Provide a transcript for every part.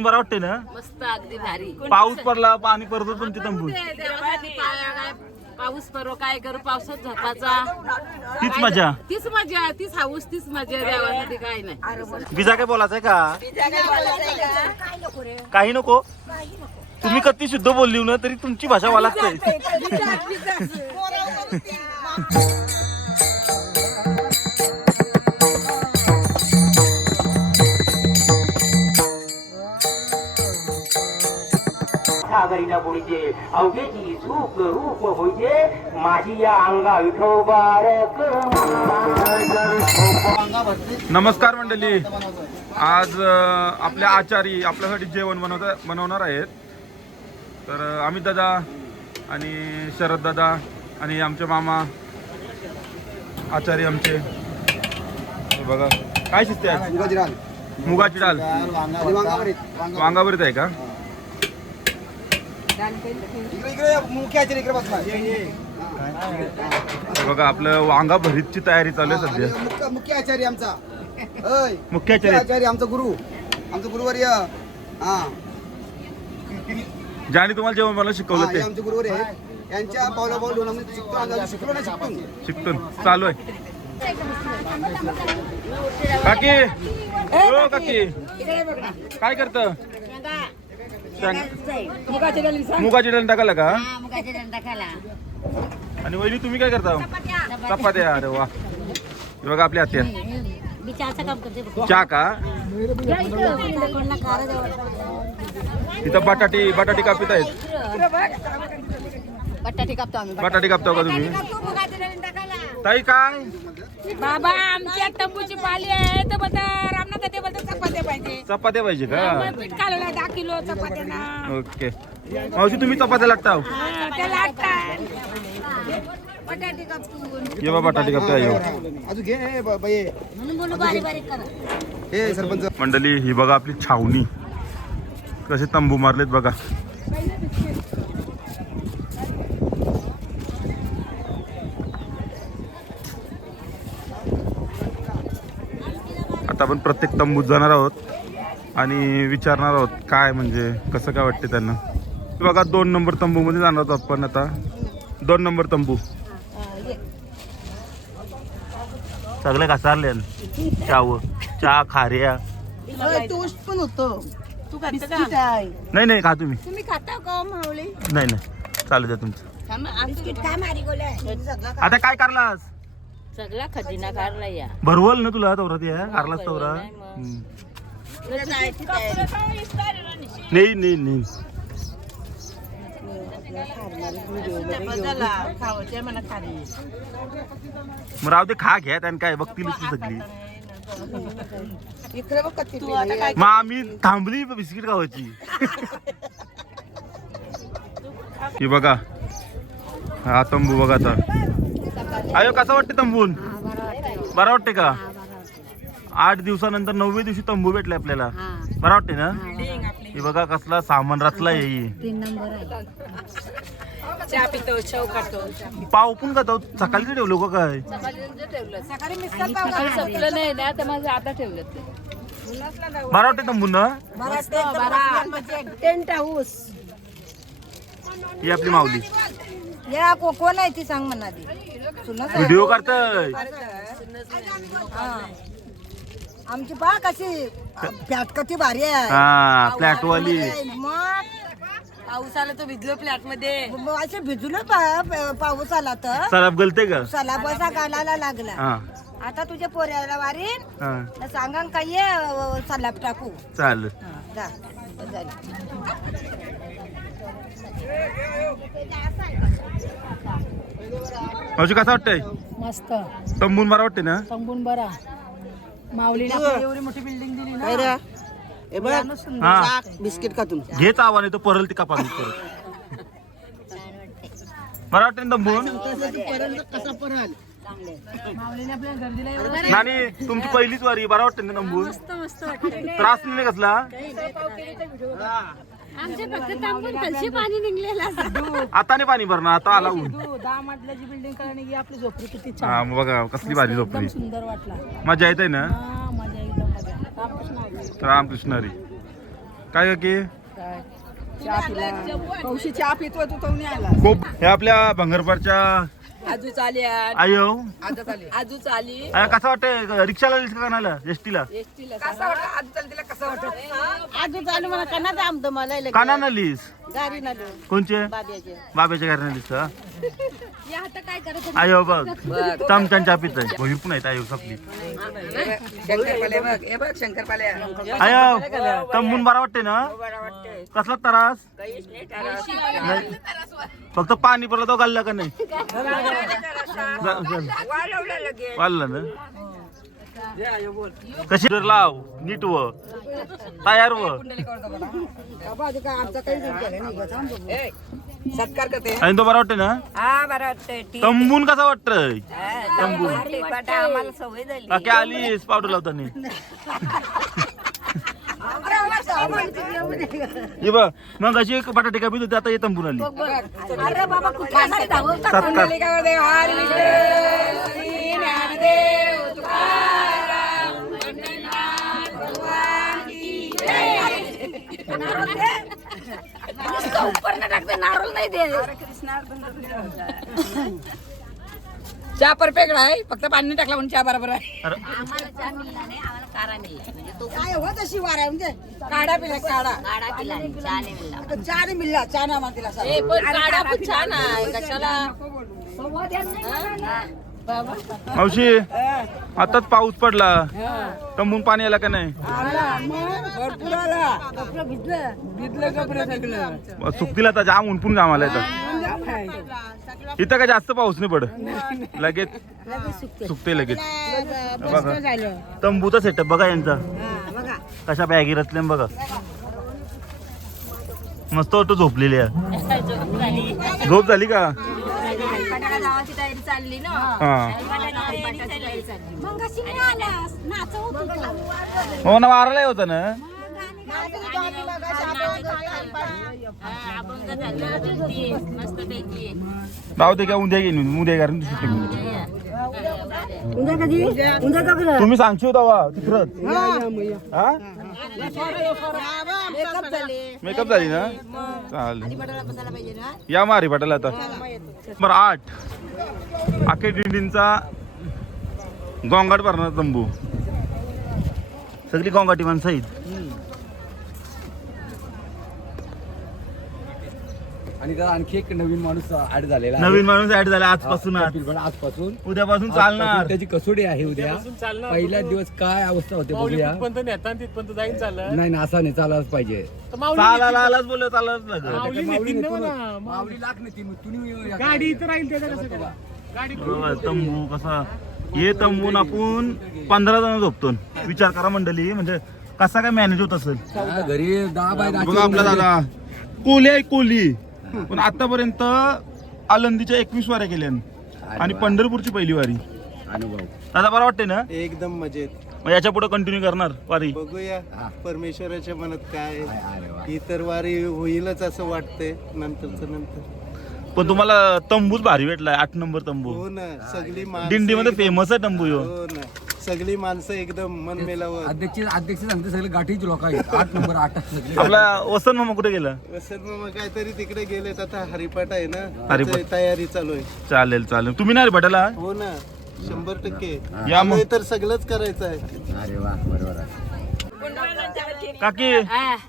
तंबून बरं वाटते ना? मस्त अगदी भारी. पाऊस पडला पाणी पडतो तुमची तंबून. पाऊस पडो काय करू पावसात झोपाचा तीच मजा. तीच मजा तीच हाऊस तीच मजा देवासाठी काय नाही. बिजा काय बोलायचंय का? काही नको. तुम्ही कधी शुद्ध बोलली ना तरी तुमची भाषा वालागते. सागरीला बोलते अवघेची सुख रूप होईते माझी या अंगा विठोबारक. नमस्कार मंडळी. आज आपल्या आचारी आपल्यासाठी जेवण बनवणार आहेत. तर अमित दादा आणि शरद दादा आणि आमचे मामा आचारी आमचे. बघा काय शिजते आज? मुगाची डाळ वांगाभरीत आहे का? बघा आपलं वांगा भरीतची तयारी चालू आहे सध्या. मुख्य आचार्य आमचा मुख्य आचार्य आमचा गुरुवर्य ज्याने तुम्हाला जेवण मला शिकवलं ते आमचे गुरुवर्य आहेत. यांच्या पावला पाऊल शिकलो ना शिकतो चालू आहे. काकी हो काकी काय करत? मुगाची डाळ टाकायला का? आणि वहिनी तुम्ही काय करता? चपात्या. अरे वा. बघा आपल्या आत्या चहा का? तिथं बटाटी कापित आहेत. बटाटी कापता का तुम्ही? ताई काय बाबा आमच्या तंबूची पाली आहे तर बघा रामनाथ ते बोलतात चपात्या पाहिजे. चपात्या पाहिजे का? पीठ काढलं 10 किलो चपात्या. ओके मावशी तुम्ही चपात्या लागता? बटाटे कापून ये बा बटाटी कापता. अजून घे बाई हे सरपंच मंडळी ही बघा आपली छावणी कसे तंबू मारलेत बघा. आता आपण प्रत्येक तंबूत जाणार आहोत आणि विचारणार आहोत काय म्हणजे कसं काय वाटते त्यांना. बघा 2 नंबर तंबू मध्ये जाणार आहोत आपण आता. 2 नंबर तंबू सगळे घासारले चहा खाऱ्या टोस्ट पण होतो. तू खाता नाही नाही खा तुम्ही. तुम्ही खाता का मावळे? नाही नाही चालू द्या तुमचं. बिस्किट काय मारी गोल्या आता काय करलास? सगळा खजिना काढला या भरवल ना तुला तवरात या कारलास तवरा. नाही नाही नाही मग राहू दे खा घ्या आणि काय बघतीलच तू सगळी. मग आम्ही थांबली बिस्किट खावायची. ही बघा हा तंबू बघा आता. अयो कसा वाटते तंबून? बरा वाटते का? 8 दिवसानंतर 9व्या दिवशी तंबू भेटले आपल्याला. बरा वाटते ना? हे बघा कसला सामान रचला येई. चहा पितो शेव खातो. पाव पण का सकाळी ठेवलो का काय? सकाळी मिसळ संपलं नाही ना तर माझं आता ठेवलं ते. बरा वाटते तंबून ना? टेंट हाऊस ही आपली माऊली या कोण आहे ती सांग म्हणा ती. व्हिडिओ करतय. आमची पहा कशी फ्लॅट कशी भारी आहे. हा फ्लॅट वाली. मग पाऊस आला तो भिजलो फ्लॅट मध्ये. असे भिजलो पाऊस आला तर सराब गलते का? सला बसा घालायला लागला. हा आता तुझ्या पोऱ्याला वारीन हा सांगा काय सलाब टाकू. चाल. जा. मावशी कसं वाटतंय? मस्त तंबून बरा वाटते ना? तंबून बरा. माऊलीने एवढी मोठी बिल्डिंग दिली ना. हा बिस्किट का तुम घेच आवा नाही तो परल ती कापा बरा वाटते ना तंबून? कसा पडल माऊलीने आपल्या गर्दीला नानी तुमची पहिलीच वारी. बरा वाटते ना तंबून? मस्त वाटतं. त्रास नाही कसला? आमच्या फक्त तांबून कलशी पाणी निघलेलं. आता नाही पाणी भरणार आता आला ऊन. 10 मजल्याची बिल्डिंग करणे की आपली झोपडी किती हा मग बघा कसली भारी एकदम झोपली. सुंदर वाटला. मजा येते ना? हा मजा एकदम मजा. रामकृष्ण हरी. रामकृष्ण हरी. काय की कौशी चहा पितो तू तो नाही आला खूप हे आपल्या भंगरपारच्या आजूच आली आयो आजूच आली कसं वाटतंय रिक्षाला आलीस का कानाला एसटीला कसं वाटतं आजूच आली तिला कसं वाटतं आजू चालू मला कना जाम मला काना आलीस गाडी ना कोणचे बाब्याचे बाब्याच्या घराने आलीस का या आता काय करत आयो बघ चमचांच्या पित भोईर पण आहेत आयो आपली शंकरपाले बघ हे बघ शंकरपाले आयो तंबून बरा वाटते ना कसला त्रास नाही. फक्त पाणी पडलं तो घालला का नाही वाढलं ना कशी लाव नीट व तयार व सत्कार करते आणि तो बरा वाटते ना हा बरं वाटतंय तंबून कसा वाटतय तंबून आम्हाला सवय झाली बाकी आलीस पावडर लावताना ये बघ मग अशी एक बटाटे का होती आता ये तंबून आली अरे बाबा कुठला सत्कार नारळ नाही दे चहा परफेक्ट आहे फक्त पाणी टाकला म्हणून चहा बरोबर आहे अरे आम्हाला चहा मिळला नाही आम्हाला काढा मिळला म्हणजे तो काय हो तशी वार आहे म्हणजे काढा पिला काढा काढा पिला नाही चहा नाही मिळला चहा नाही मिळला चहा ना आम्हाला दिला ए पण काढा पण छान आहे कशाला मावशी आताच पाऊस पडला तंबून पाणी आला का नाही भरपूर आला भिजलं कपडे सगळं सुकतील आता जाम उनपून घाम आला इथं इथं काय जास्त पाऊस नाही पडत लगेच सुकते लगेच बघा तंबूचा सेटअप बघा यांचा कशा बॅगी रचल्या बघा मस्त वाटतो झोपलेली आहे झोप झाली का गावाची तयारी चालली ना हा मग अशी नाही आल्यास नाचवत होतो हो ना वाराला होता ना राहू दे का उद्या घेईन उद्या कारण तुम्ही सांगशी होता वा तिकडच हा मेकअप झाली ना चालेल या मारी पाटाला आता बरं 8 आखे दिंडींचा गोंगाट भरणार तंबू सगळी गोंगाटी माणसं आहेत आणि त्यात आणखी एक नवीन माणूस ऍड झालेला आहे. नवीन माणूस ऍड झाला आजपासून आजपासून उद्यापासून चालणार त्याची कसोटी आहे उद्या पहिला दिवस काय अवस्था होते बघूया नाही ना असा नाही चालायलाच पाहिजे चालायलाच बोललो चालायलाच लागेल माऊली लाख नाही तुम्ही गाडी इथं राहील त्याचा कसं करा बरोबर, तंबू कसा हे तंबून आपण 15 जण झोपतो विचार करा मंडळी म्हणजे कसा काय मॅनेज होत असेल घरी 10 बाय 10 बघा आपला दादा कोली आहे कोली पण आतापर्यंत आळंदीच्या 21 वाऱ्या केल्या आणि पंढरपूरची पहिली वारी अनुभव दादा बरं वाटते ना एकदम मजेत मग याच्या पुढे कंटिन्यू करणार वारी बघूया परमेश्वराच्या मनात काय आहे. अरे वा. ही तर वारी होईलच असं वाटतंय नंतरच नंतर पण तुम्हाला तंबूच भारी भेटलाय 8 नंबर तंबू हो ना सगळी माणसं दिंडीमध्ये एकदम- फेमस आहे तंबू ह्यो हो ना सगळी माणसं एकदम मन मेलावं अध्यक्ष सांगते सगळे गाठीच लोक आहेत 8 नंबर 8 सगळे आपला वसंत मामा कुठे गेला वसंत मामा काहीतरी तिकडे गेलेत आता हरिपाठ आहे ना हरिपाठ. त्याची तयारी चालू आहे चालेल चालेल तुम्ही नाही भेटायला हो ना 100% या मग. आम्ही तर सगळंच करायचं आहे अरे वा बरोबर आहे काकी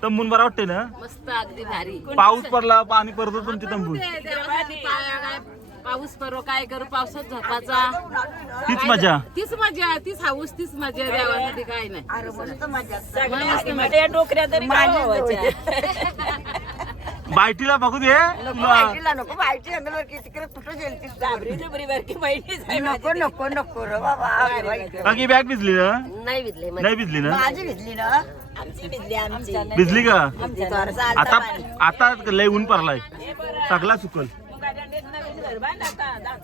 तंबून बरं वाटते ना मस्त अगदी भारी पाऊस पडला पाणी पडतो तुमची तंबू पाऊस परो काय करू पावसात झोपाचा तीच मजा तीच मजा तीच हाऊस तीच मजा देवासाठी काय नाही डोकऱ्या तरी बायटीला बघू दे तुला नको बायची तिकडे कुठं गेली नको नको नको रे बाबा काकी बॅग भिजली ना नाही भिजले नाही भिजली ना माझी भिजली ना आमची भिजली आमची भिजली का आमची थोडंसं आता आता लय ऊन पडलाय सगळा सुकल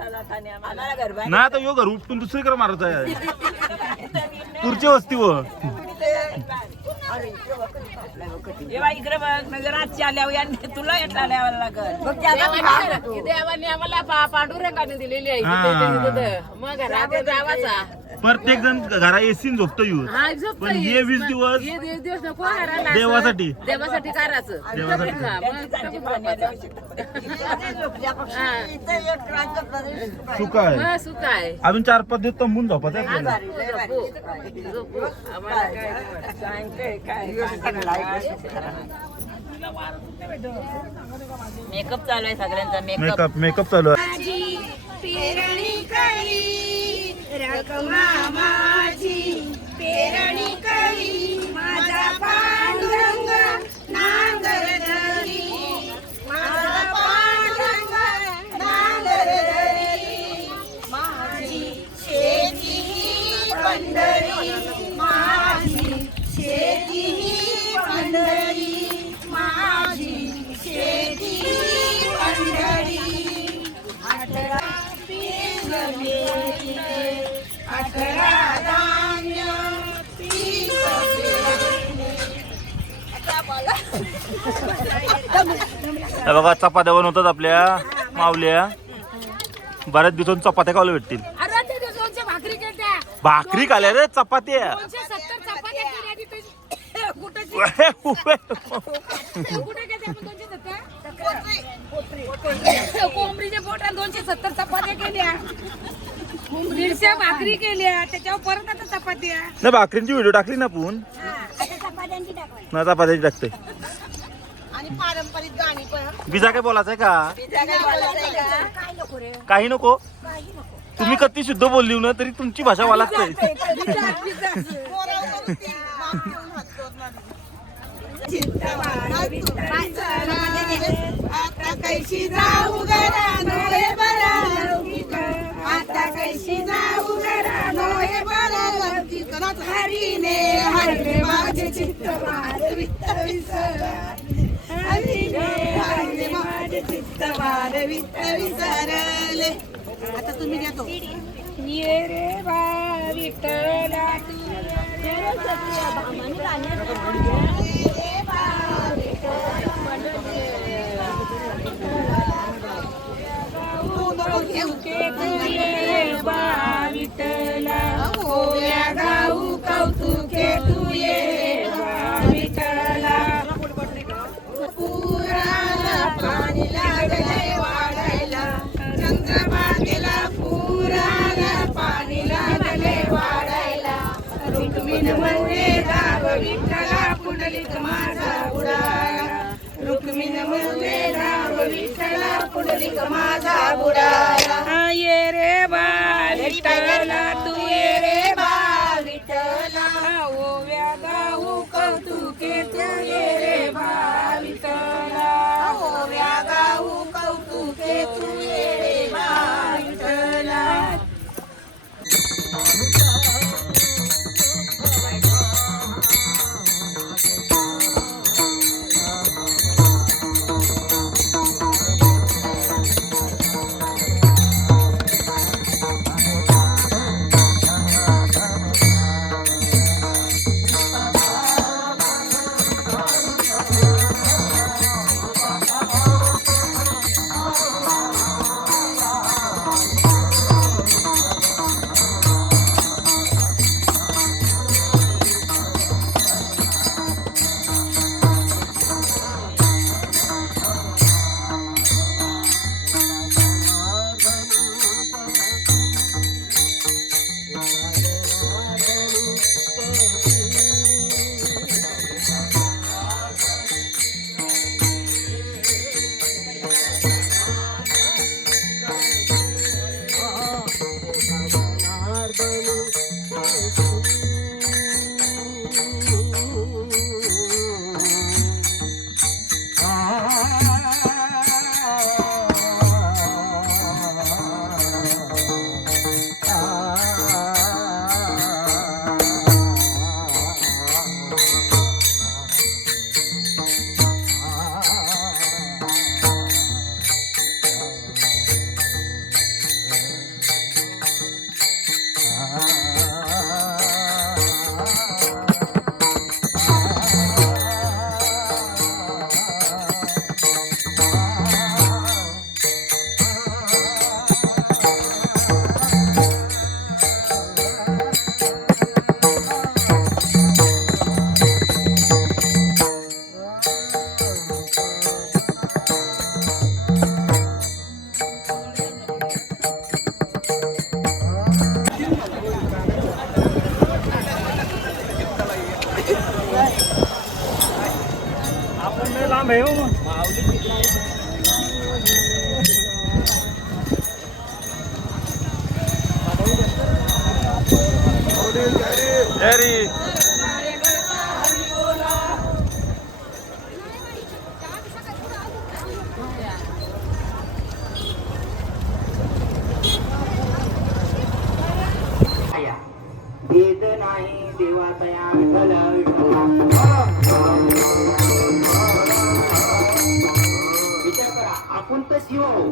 नाही आता यो घर उपटून दुसरीकडे मारत आहे पुढची वस्ती व इकडे बघ नजर आजची आल्यावर तुला येत आल्यावर लागल देवाने आम्हाला पांडुरंगाने दिलेली आहे हा. इथे- इथे- इथे. मग घरात जावाचा प्रत्येक जण घरा एसी झोपतो येऊन पण हे 20 दिवस नको घराला. देवासाठी देवासाठी करायचं देवासाठी सुख आहे सुख आहे. अजून 4-5 दिवस तंबून झोपत आहे आपल्याला. झोपू. आम्हाला मेकअप चालू आहे सगळ्यांचा मेकअप. मेकअप चालू आहे. माझी पेरणी कळी रकमा माझी पेरणी कळी माझा पांडुरंग नांगर धरी माझा पांडुरंग नांगर धरी माझी शेती ही पंढरी माझी शेती ही पंढरी माझी शेती ही पंढरी 18 धान्य हे बघा चपात्या बनवतात आपल्या मावल्या. बऱ्याच दिवसांनी चपात्या खायला भेटतील. अरे ते दोनशे भाकरी केल्या. भाकरी खाल्या रे चपात्या. 270 चपात्या केल्या तिथे. कुठे केल्या 270? कोंबडीच्या पोटात 270 चपात्या केल्या. 150 भाकरी केल्या त्याच्यावर परत आता चपात्या. नाही भाकरींची व्हिडिओ टाकली ना आपण. ना चपात्याची टाकते. आणि पारंपरिक गाणी पण बिजा काय बोलायचंय का? काही नको. तुम्ही कधी शुद्ध बोलली ना तरी तुमची भाषा मला लागते. आता कैशी जाऊ घरा नोहे बरा आता कैशी जाऊ घरा नोहे बरा हरीने हरले माझे चित्त वार वित्त विसरा हरीने हरले माझे चित्त वार वित्त विसरले. आता तुम्ही घेतो ये रे बा विठ्ठला ओव्या गाऊ कौतुके तू ये विठ्ठला पुराला पाणी लागले वाढायला चंद्रभागेला पुराला पाणी लागले वाढायला रुक्मिण म्हणले राव विठ्ठला पुंडलिक माझा बुडाला रुक्मिण म्हणले राव विठ्ठला पुंडलिक माझा बुडाला. ये रे बा विठ्ठला तू ये रे बा विठ्ठला ओव्या गाऊ कौतुके तू ये रे बा विठ्ठला. ओव्या गाऊ कौतुके तू ये रे बा विठ्ठला. तयारी. आया. भेद नाही देवातया विठ्ठल विचार करा, आपण तर जीव आहो,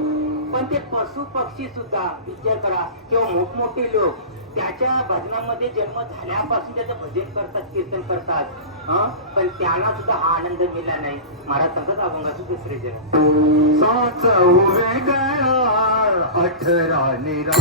पण ते पशु पक्षी सुद्धा विचार करा किंवा मोठमोठे लोक त्याच्या भजनामध्ये जन्म झाल्यापासून त्याचं भजन करतात, कीर्तन करतात, पण त्यांना सुद्धा हा आनंद मिळाला नाही. महाराज सांगतात अभंगाचं दुसरे जन्म अठरा निरा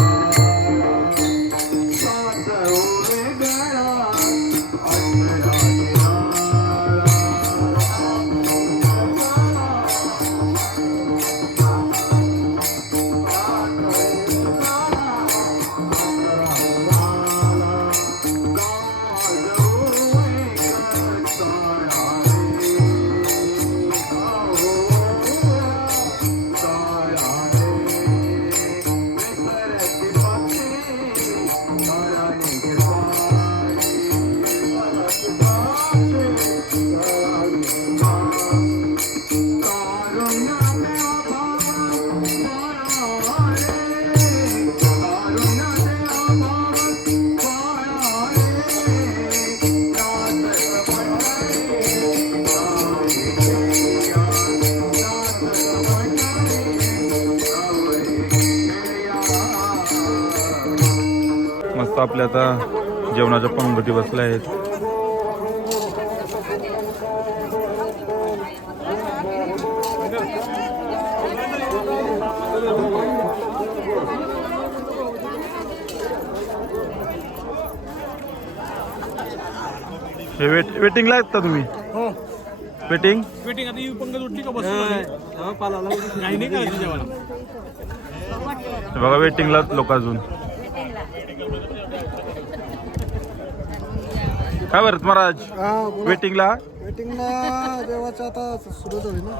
मस्त आपल्या आता जेवणाच्या पंगती बसल्या आहेत. हे वेटिंगला आहेत का तुम्ही? वेटिंग बघा, वेटिंगला लोक अजून. काय भरत महाराज वेटिंगला? वेटिंगला देवाचं आता सुरू होईल ना.